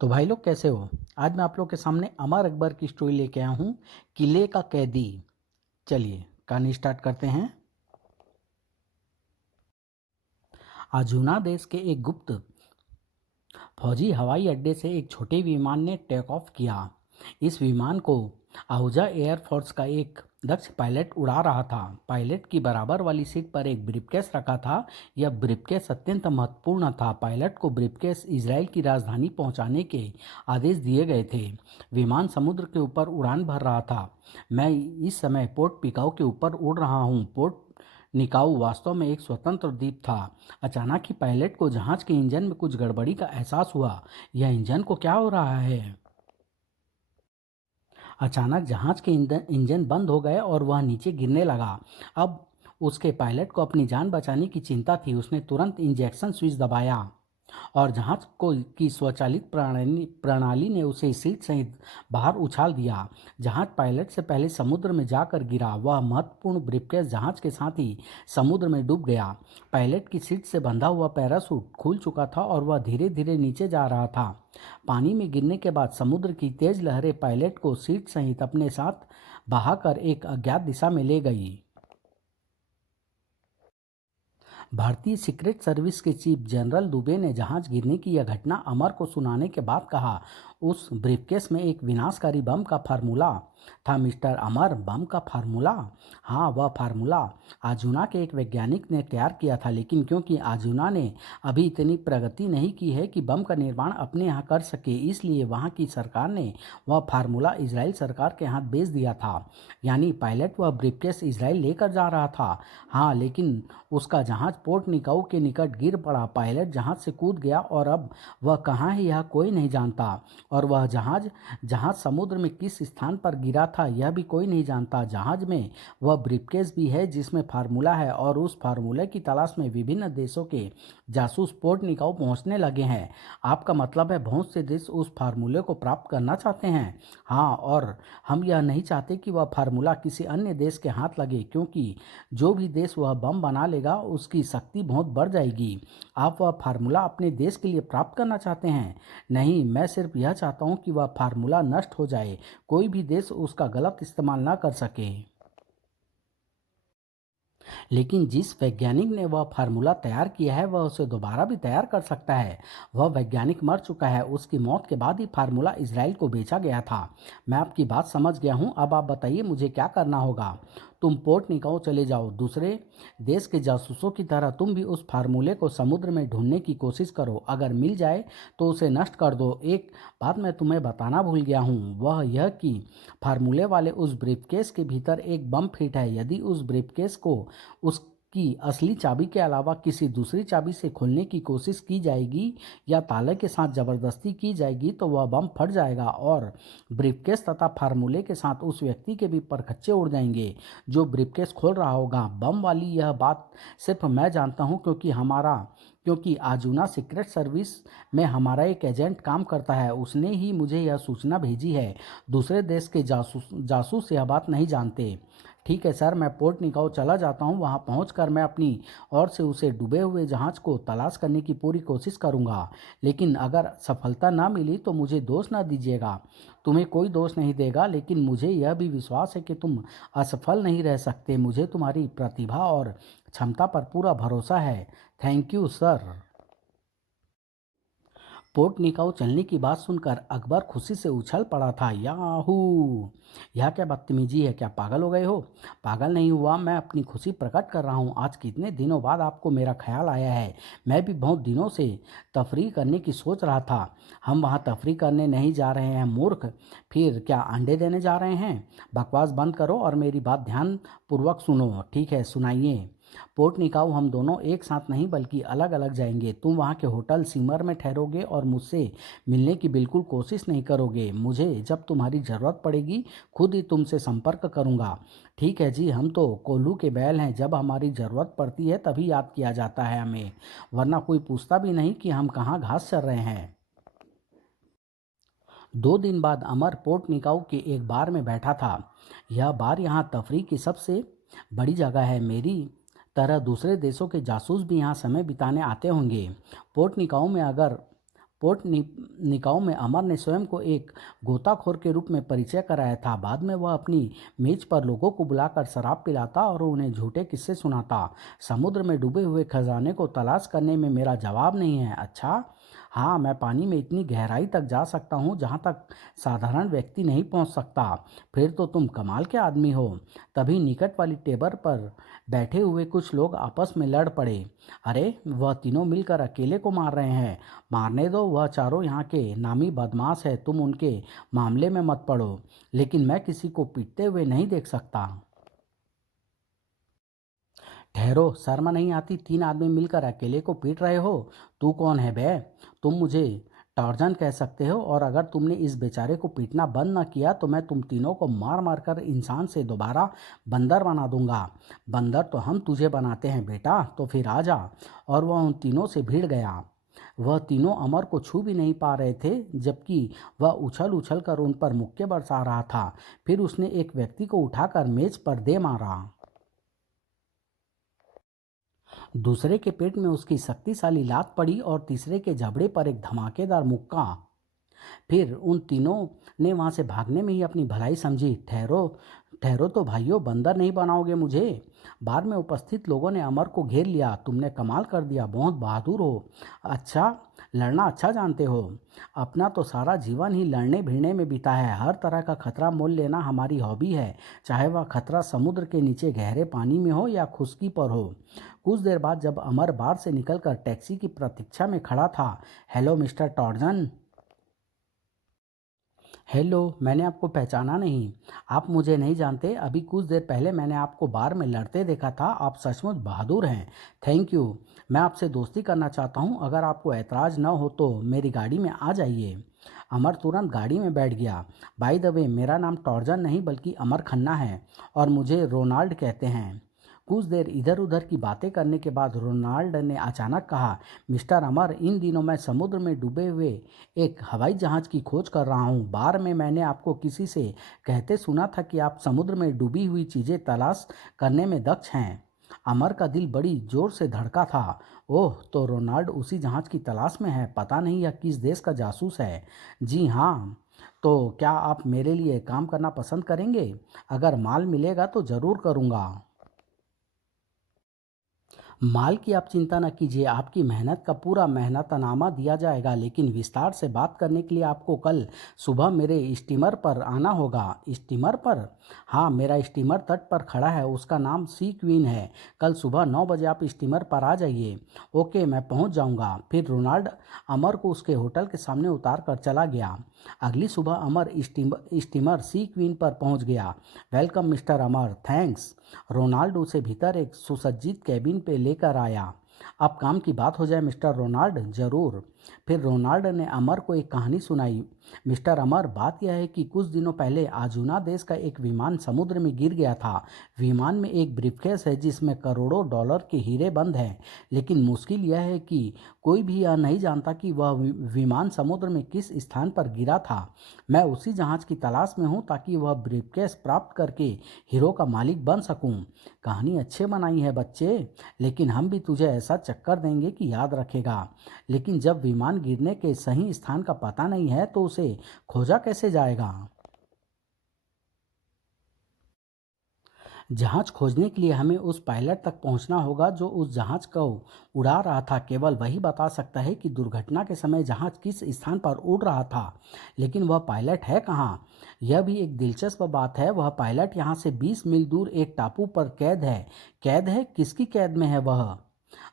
तो भाई लोग कैसे हो। आज मैं आप लोग के सामने अमर अकबर की स्टोरी लेके आया हूँ, किले का कैदी। चलिए कहानी स्टार्ट करते हैं। अजूना देश के एक गुप्त फौजी हवाई अड्डे से एक छोटे विमान ने टेक ऑफ किया। इस विमान को आहूजा एयरफोर्स का एक दक्ष पायलट उड़ा रहा था। पायलट की बराबर वाली सीट पर एक ब्रीफकेस रखा था। यह ब्रीफकेस अत्यंत महत्वपूर्ण था। पायलट को ब्रीफकेस इजराइल की राजधानी पहुंचाने के आदेश दिए गए थे। विमान समुद्र के ऊपर उड़ान भर रहा था। मैं इस समय पोर्ट पिकाओ के ऊपर उड़ रहा हूँ। पोर्ट निकाऊ वास्तव में एक स्वतंत्र द्वीप था। अचानक ही पायलट को जहाज के इंजन में कुछ गड़बड़ी का एहसास हुआ। यह इंजन को क्या हो रहा है। अचानक जहाज के इंजन बंद हो गए और वह नीचे गिरने लगा। अब उसके पायलट को अपनी जान बचाने की चिंता थी। उसने तुरंत इंजेक्शन स्विच दबाया और जहाज को की स्वचालित प्रणाली ने उसे सीट सहित बाहर उछाल दिया। जहाज पायलट से पहले समुद्र में जाकर गिरा। वह महत्वपूर्ण ब्रीफकेस जहाज के साथ ही समुद्र में डूब गया। पायलट की सीट से बंधा हुआ पैराशूट खुल चुका था और वह धीरे धीरे नीचे जा रहा था। पानी में गिरने के बाद समुद्र की तेज लहरें पायलट को सीट सहित अपने साथ बहाकर एक अज्ञात दिशा में ले गई। भारतीय सीक्रेट सर्विस के चीफ जनरल दुबे ने जहाज गिरने की यह घटना अमर को सुनाने के बाद कहा, उस ब्रीफकेस में एक विनाशकारी बम का फार्मूला था। मिस्टर अमर, बम का फार्मूला? हाँ, वह फार्मूला आजुना के एक वैज्ञानिक ने तैयार किया था, लेकिन क्योंकि आजुना ने अभी इतनी प्रगति नहीं की है कि बम का निर्माण अपने यहाँ कर सके, इसलिए वहाँ की सरकार ने वह फार्मूला इजराइल सरकार के हाथ बेच दिया था। यानी पायलट वह ब्रीफकेस इजराइल लेकर जा रहा था। हाँ, लेकिन उसका जहाज पोर्ट निकाऊ के निकट गिर पड़ा। पायलट जहाज से कूद गया और अब वह कहाँ है यह कोई नहीं जानता। और वह जहाज जहाज समुद्र में किस स्थान पर गिरा था यह भी कोई नहीं जानता। जहाज में वह ब्रीफकेस भी है जिसमें फार्मूला है और उस फार्मूले की तलाश में विभिन्न देशों के जासूस पोर्ट निकाऊ पहुंचने लगे हैं। आपका मतलब है बहुत से देश उस फार्मूले को प्राप्त करना चाहते हैं? हाँ, और हम यह नहीं चाहते कि वह फार्मूला किसी अन्य देश के हाथ लगे, क्योंकि जो भी देश वह बम बना लेगा उसकी शक्ति बहुत बढ़ जाएगी। आप वह फार्मूला अपने देश के लिए प्राप्त करना चाहते हैं? नहीं, मैं सिर्फ यह चाहता हूं कि वह फार्मूला नष्ट हो जाए, कोई भी देश उसका गलत इस्तेमाल ना कर सके। लेकिन जिस वैज्ञानिक ने वह फार्मूला तैयार किया है वह उसे दोबारा भी तैयार कर सकता है। वह वैज्ञानिक मर चुका है। उसकी मौत के बाद ही फार्मूला इजराइल को बेचा गया था। मैं आपकी बात समझ गया हूँ। अब आप बताइए मुझे क्या करना होगा। तुम पोर्ट निकाओ चले जाओ। दूसरे देश के जासूसों की तरह तुम भी उस फार्मूले को समुद्र में ढूंढने की कोशिश करो। अगर मिल जाए तो उसे नष्ट कर दो। एक बात मैं तुम्हें बताना भूल गया हूँ, वह यह कि फार्मूले वाले उस ब्रीफकेस के भीतर एक बम फिट है। यदि उस ब्रीफकेस को उसकी असली चाबी के अलावा किसी दूसरी चाबी से खोलने की कोशिश की जाएगी या ताले के साथ ज़बरदस्ती की जाएगी तो वह बम फट जाएगा और ब्रीफकेस तथा फार्मूले के साथ उस व्यक्ति के भी परखच्चे उड़ जाएंगे जो ब्रीफकेस खोल रहा होगा। बम वाली यह बात सिर्फ मैं जानता हूँ, क्योंकि आजूना सीक्रेट सर्विस में हमारा एक एजेंट काम करता है। उसने ही मुझे यह सूचना भेजी है। दूसरे देश के जासूस यह बात नहीं जानते। ठीक है सर, मैं पोर्ट निकाऊ चला जाता हूँ। वहाँ पहुँचकर मैं अपनी ओर से उसे डूबे हुए जहाज़ को तलाश करने की पूरी कोशिश करूँगा। लेकिन अगर सफलता ना मिली तो मुझे दोष ना दीजिएगा। तुम्हें कोई दोष नहीं देगा, लेकिन मुझे यह भी विश्वास है कि तुम असफल नहीं रह सकते। मुझे तुम्हारी प्रतिभा और क्षमता पर पूरा भरोसा है। Thank you sir. पोर्ट निकाऊ चलने की बात सुनकर अकबर खुशी से उछल पड़ा था। याहू! यह क्या बदतमीजी है? क्या पागल हो गए हो? पागल नहीं हुआ, मैं अपनी खुशी प्रकट कर रहा हूँ। आज कितने दिनों बाद आपको मेरा ख्याल आया है। मैं भी बहुत दिनों से तफरीह करने की सोच रहा था। हम वहाँ तफरीह करने नहीं जा रहे हैं मूर्ख। फिर क्या अंडे देने जा रहे हैं? बकवास बंद करो और मेरी बात ध्यान पूर्वक सुनो। ठीक है, सुनाइए। पोर्ट निकाऊ हम दोनों एक साथ नहीं बल्कि अलग अलग जाएंगे। तुम वहाँ के होटल सिमर में ठहरोगे और मुझसे मिलने की बिल्कुल कोशिश नहीं करोगे। मुझे जब तुम्हारी ज़रूरत पड़ेगी खुद ही तुमसे संपर्क करूँगा। ठीक है जी, हम तो कोल्हू के बैल हैं। जब हमारी ज़रूरत पड़ती है तभी याद किया जाता है हमें, वरना कोई पूछता भी नहीं कि हम कहाँ घास चर रहे हैं। 2 दिन बाद अमर पोर्ट निकाऊ के एक बार में बैठा था। यह बार यहाँ तफरीह की सबसे बड़ी जगह है। मेरी तरह दूसरे देशों के जासूस भी यहाँ समय बिताने आते होंगे। पोर्ट निकाऊ में अगर निकाऊ में अमर ने स्वयं को एक गोताखोर के रूप में परिचय कराया था। बाद में वह अपनी मेज पर लोगों को बुलाकर शराब पिलाता और उन्हें झूठे किस्से सुनाता। समुद्र में डूबे हुए खजाने को तलाश करने में मेरा जवाब नहीं है। अच्छा, हाँ, मैं पानी में इतनी गहराई तक जा सकता हूँ जहाँ तक साधारण व्यक्ति नहीं पहुँच सकता। फिर तो तुम कमाल के आदमी हो। तभी निकट वाली टेबल पर बैठे हुए कुछ लोग आपस में लड़ पड़े। अरे, वह तीनों मिलकर अकेले को मार रहे हैं। मारने दो, वह चारों यहाँ के नामी बदमाश है, तुम उनके मामले में मत पड़ो। लेकिन मैं किसी को पीटते हुए नहीं देख सकता। ठहरो, शर्म नहीं आती? 3 आदमी मिलकर अकेले को पीट रहे हो? तू कौन है बे? तुम मुझे टार्जन कह सकते हो, और अगर तुमने इस बेचारे को पीटना बंद न किया तो मैं तुम तीनों को मार मार कर इंसान से दोबारा बंदर बना दूंगा। बंदर तो हम तुझे बनाते हैं बेटा, तो फिर आ जा। और वह उन तीनों से भिड़ गया। वह तीनों अमर को छू भी नहीं पा रहे थे, जबकि वह उछल उछल कर उन पर मुक्के बरसा रहा था। फिर उसने एक व्यक्ति को उठाकर मेज पर दे मारा। दूसरे के पेट में उसकी शक्तिशाली लात पड़ी और तीसरे के जबड़े पर एक धमाकेदार मुक्का। फिर उन तीनों ने वहां से भागने में ही अपनी भलाई समझी। ठहरो, ठहरो तो भाइयों, बंदर नहीं बनाओगे मुझे। बार में उपस्थित लोगों ने अमर को घेर लिया। तुमने कमाल कर दिया, बहुत बहादुर हो। अच्छा, लड़ना अच्छा जानते हो। अपना तो सारा जीवन ही लड़ने भिड़ने में बीता है। हर तरह का खतरा मोल लेना हमारी हॉबी है, चाहे वह खतरा समुद्र के नीचे गहरे पानी में हो या खुश्की पर हो। कुछ देर बाद जब अमर बार से निकलकर टैक्सी की प्रतीक्षा में खड़ा था, हेलो मिस्टर टॉर्जन। हेलो, मैंने आपको पहचाना नहीं। आप मुझे नहीं जानते। अभी कुछ देर पहले मैंने आपको बार में लड़ते देखा था। आप सचमुच बहादुर हैं। Thank you. मैं आपसे दोस्ती करना चाहता हूँ। अगर आपको ऐतराज़ न हो तो मेरी गाड़ी में आ जाइए। अमर तुरंत गाड़ी में बैठ गया। बाय द वे, मेरा नाम टॉर्जन नहीं बल्कि अमर खन्ना है, और मुझे रोनाल्ड कहते हैं। कुछ देर इधर उधर की बातें करने के बाद रोनाल्ड ने अचानक कहा, मिस्टर अमर, इन दिनों मैं समुद्र में डूबे हुए एक हवाई जहाज़ की खोज कर रहा हूँ। बार में मैंने आपको किसी से कहते सुना था कि आप समुद्र में डूबी हुई चीज़ें तलाश करने में दक्ष हैं। अमर का दिल बड़ी जोर से धड़का था। ओह, तो रोनाल्ड उसी जहाज़ की तलाश में है। पता नहीं यह किस देश का जासूस है। जी हाँ। तो क्या आप मेरे लिए काम करना पसंद करेंगे? अगर माल मिलेगा तो ज़रूर करूँगा। माल की आप चिंता न कीजिए, आपकी मेहनत का पूरा मेहनतनामा दिया जाएगा, लेकिन विस्तार से बात करने के लिए आपको कल सुबह मेरे स्टीमर पर आना होगा। स्टीमर पर? हाँ, मेरा स्टीमर तट पर खड़ा है, उसका नाम सी क्वीन है। कल सुबह 9 बजे आप स्टीमर पर आ जाइए। ओके, मैं पहुंच जाऊंगा। फिर रोनाल्ड अमर को उसके होटल के सामने उतार कर चला गया। अगली सुबह अमर स्टीमर सी क्वीन पर पहुंच गया। वेलकम मिस्टर अमर। थैंक्स। रोनाल्ड उसे भीतर एक सुसज्जित कैबिन पे लेकर आया। अब काम की बात हो जाए मिस्टर रोनाल्ड। जरूर। फिर रोनाल्ड ने अमर को एक कहानी सुनाई। मिस्टर अमर, बात यह है कि कुछ दिनों पहले आजूना देश का एक विमान समुद्र में गिर गया था। विमान में एक ब्रीफकेस है जिसमें करोड़ों डॉलर के हीरे बंद हैं। लेकिन मुश्किल यह है कि कोई भी यह नहीं जानता कि वह विमान समुद्र में किस स्थान पर गिरा था। मैं उसी जहाज की तलाश में हूँ ताकि वह ब्रीफकेस प्राप्त करके हीरो का मालिक बन सकूँ। कहानी अच्छे बनाई है बच्चे, लेकिन हम भी तुझे ऐसा चक्कर देंगे कि याद रखेगा। लेकिन जब विमान गिरने के सही स्थान का पता नहीं है तो उसे खोजा कैसे जाएगा? जहाज खोजने के लिए हमें उस पायलट तक पहुंचना होगा जो उस जहाज को उड़ा रहा था। केवल वही बता सकता है कि दुर्घटना के समय जहाज किस स्थान पर उड़ रहा था। लेकिन वह पायलट है कहाँ? यह भी एक दिलचस्प बात है। वह पायलट यहाँ से 20 मील दूर एक टापू पर कैद है। कैद है? किसकी कैद में है वह?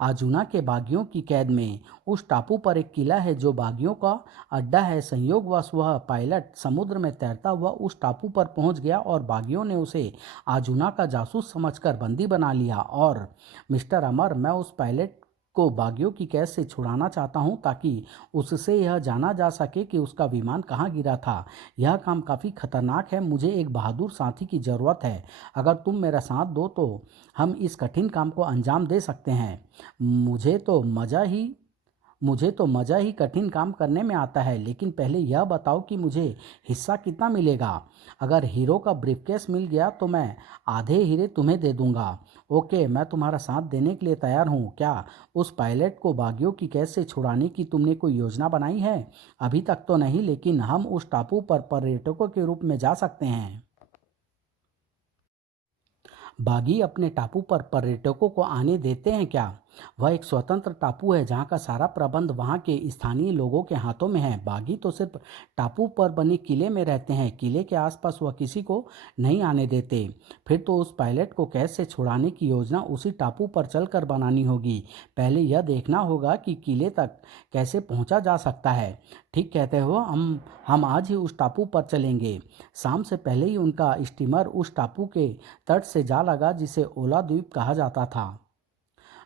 आजूना के बागियों की कैद में। उस टापू पर एक किला है जो बागियों का अड्डा है। संयोगवश वह पायलट समुद्र में तैरता हुआ उस टापू पर पहुंच गया और बागियों ने उसे आजूना का जासूस समझकर बंदी बना लिया। और मिस्टर अमर, मैं उस पायलट को बागियों की कैद से छुड़ाना चाहता हूं ताकि उससे यह जाना जा सके कि उसका विमान कहाँ गिरा था। यह काम काफ़ी खतरनाक है। मुझे एक बहादुर साथी की ज़रूरत है। अगर तुम मेरा साथ दो तो हम इस कठिन काम को अंजाम दे सकते हैं। मुझे तो मुझे तो मज़ा ही कठिन काम करने में आता है, लेकिन पहले यह बताओ कि मुझे हिस्सा कितना मिलेगा। अगर हीरो का ब्रीफकेस मिल गया तो मैं आधे हीरे तुम्हें दे दूंगा। ओके, मैं तुम्हारा साथ देने के लिए तैयार हूँ। क्या उस पायलट को बागियों की कैद से छुड़ाने की तुमने कोई योजना बनाई है? अभी तक तो नहीं, लेकिन हम उस टापू पर पर्यटकों के रूप में जा सकते हैं। बागी अपने टापू पर पर्यटकों को आने देते हैं क्या? वह एक स्वतंत्र टापू है जहाँ का सारा प्रबंध वहाँ के स्थानीय लोगों के हाथों में है। बागी तो सिर्फ टापू पर बने किले में रहते हैं। किले के आसपास वह किसी को नहीं आने देते। फिर तो उस पायलट को कैद से छुड़ाने की योजना उसी टापू पर चलकर बनानी होगी। पहले यह देखना होगा कि किले तक कैसे पहुँचा जा सकता है। ठीक कहते हो, हम आज ही उस टापू पर चलेंगे। शाम से पहले ही उनका स्टीमर उस टापू के तट से जा लगा जिसे ओला द्वीप कहा जाता था।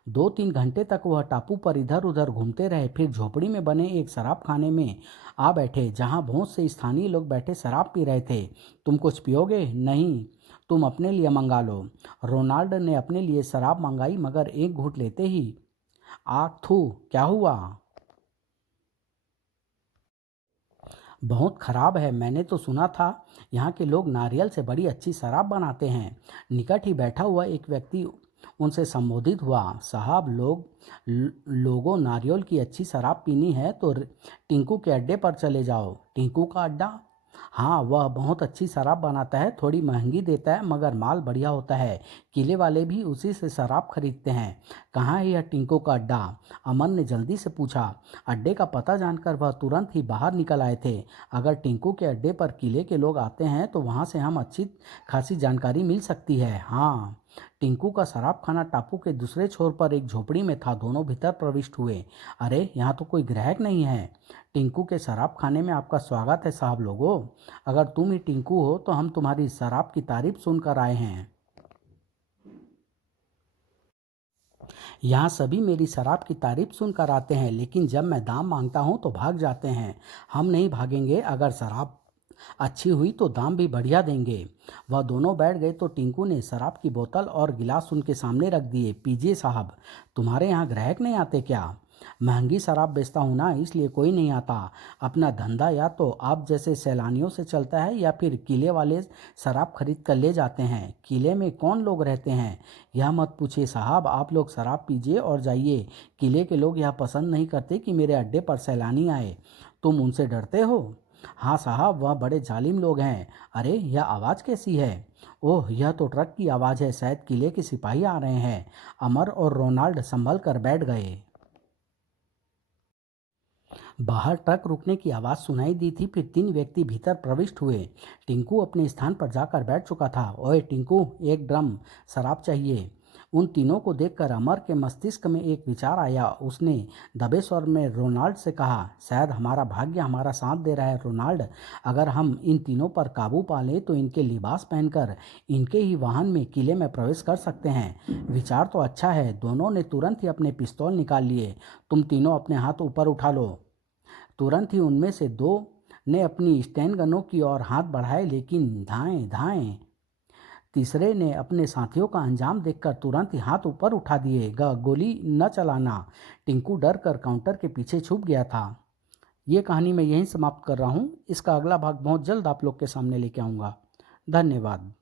2-3 घंटे तक वह टापू पर इधर उधर घूमते रहे, फिर झोपड़ी में बने एक शराब खाने में आ बैठे जहां बहुत से स्थानीय लोग बैठे शराब पी रहे थे। तुम कुछ पियोगे? नहीं, तुम अपने लिए मंगा लो। रोनाल्ड ने अपने लिए शराब मंगाई, मगर एक घूंट लेते ही आग थू। क्या हुआ? बहुत खराब है। मैंने तो सुना था यहाँ के लोग नारियल से बड़ी अच्छी शराब बनाते हैं। निकट ही बैठा हुआ एक व्यक्ति उनसे संबोधित हुआ। साहब, लोगों, नारियल की अच्छी शराब पीनी है तो टिंकू के अड्डे पर चले जाओ। टिंकू का अड्डा? हाँ, वह बहुत अच्छी शराब बनाता है। थोड़ी महंगी देता है, मगर माल बढ़िया होता है। किले वाले भी उसी से शराब खरीदते हैं। कहाँ है यह टिंकू का अड्डा? अमन ने जल्दी से पूछा। अड्डे का पता जानकर वह तुरंत ही बाहर निकल आए थे। अगर टिंकू के अड्डे पर किले के लोग आते हैं तो वहाँ से हम अच्छी खासी जानकारी मिल सकती है। हाँ, टिंकू का शराब खाना टापू के दूसरे छोर पर एक झोपड़ी में था। दोनों भीतर प्रविष्ट हुए। अरे, यहाँ तो कोई ग्राहक नहीं है। टिंकू के शराब खाने में आपका स्वागत है साहब लोगों। अगर तुम ही टिंकू हो तो हम तुम्हारी शराब की तारीफ सुनकर आए हैं। यहाँ सभी मेरी शराब की तारीफ सुनकर आते हैं, लेकिन जब मैं दाम मांगता हूँ तो भाग जाते हैं। हम नहीं भागेंगे। अगर शराब अच्छी हुई तो दाम भी बढ़िया देंगे। वह दोनों बैठ गए तो टिंकू ने शराब की बोतल और गिलास उनके सामने रख दिए। पीजिए साहब। तुम्हारे यहाँ ग्राहक नहीं आते क्या? महंगी शराब बेचता हूँ ना, इसलिए कोई नहीं आता। अपना धंधा या तो आप जैसे सैलानियों से चलता है या फिर किले वाले शराब खरीद कर ले जाते हैं। किले में कौन लोग रहते हैं? यह मत पूछिए साहब, आप लोग शराब पीजिए और जाइए। किले के लोग यह पसंद नहीं करते कि मेरे अड्डे पर सैलानी आए। तुम उनसे डरते हो? हाँ साहब, वह बड़े जालिम लोग हैं। अरे, यह आवाज़ कैसी है? ओह, यह तो ट्रक की आवाज़ है। शायद किले के सिपाही आ रहे हैं। अमर और रोनाल्ड संभल कर बैठ गए। बाहर ट्रक रुकने की आवाज़ सुनाई दी थी। फिर 3 व्यक्ति भीतर प्रविष्ट हुए। टिंकू अपने स्थान पर जाकर बैठ चुका था। ओए टिंकू, एक ड्रम शराब चाहिए। उन तीनों को देखकर अमर के मस्तिष्क में एक विचार आया। उसने दबे स्वर में रोनाल्ड से कहा, शायद हमारा भाग्य हमारा साथ दे रहा है रोनाल्ड। अगर हम इन तीनों पर काबू पा लें तो इनके लिबास पहनकर इनके ही वाहन में किले में प्रवेश कर सकते हैं। विचार तो अच्छा है। दोनों ने तुरंत ही अपने पिस्तौल निकाल लिए। तुम तीनों अपने हाथ ऊपर उठा लो। तुरंत ही उनमें से 2 ने अपनी स्टैन गनों की ओर हाथ बढ़ाए, लेकिन धाएं धाएं। तीसरे ने अपने साथियों का अंजाम देखकर तुरंत ही हाथ ऊपर उठा दिए। गोली न चलाना। टिंकू डर कर काउंटर के पीछे छुप गया था। ये कहानी मैं यहीं समाप्त कर रहा हूँ। इसका अगला भाग बहुत जल्द आप लोग के सामने लेके आऊँगा। धन्यवाद।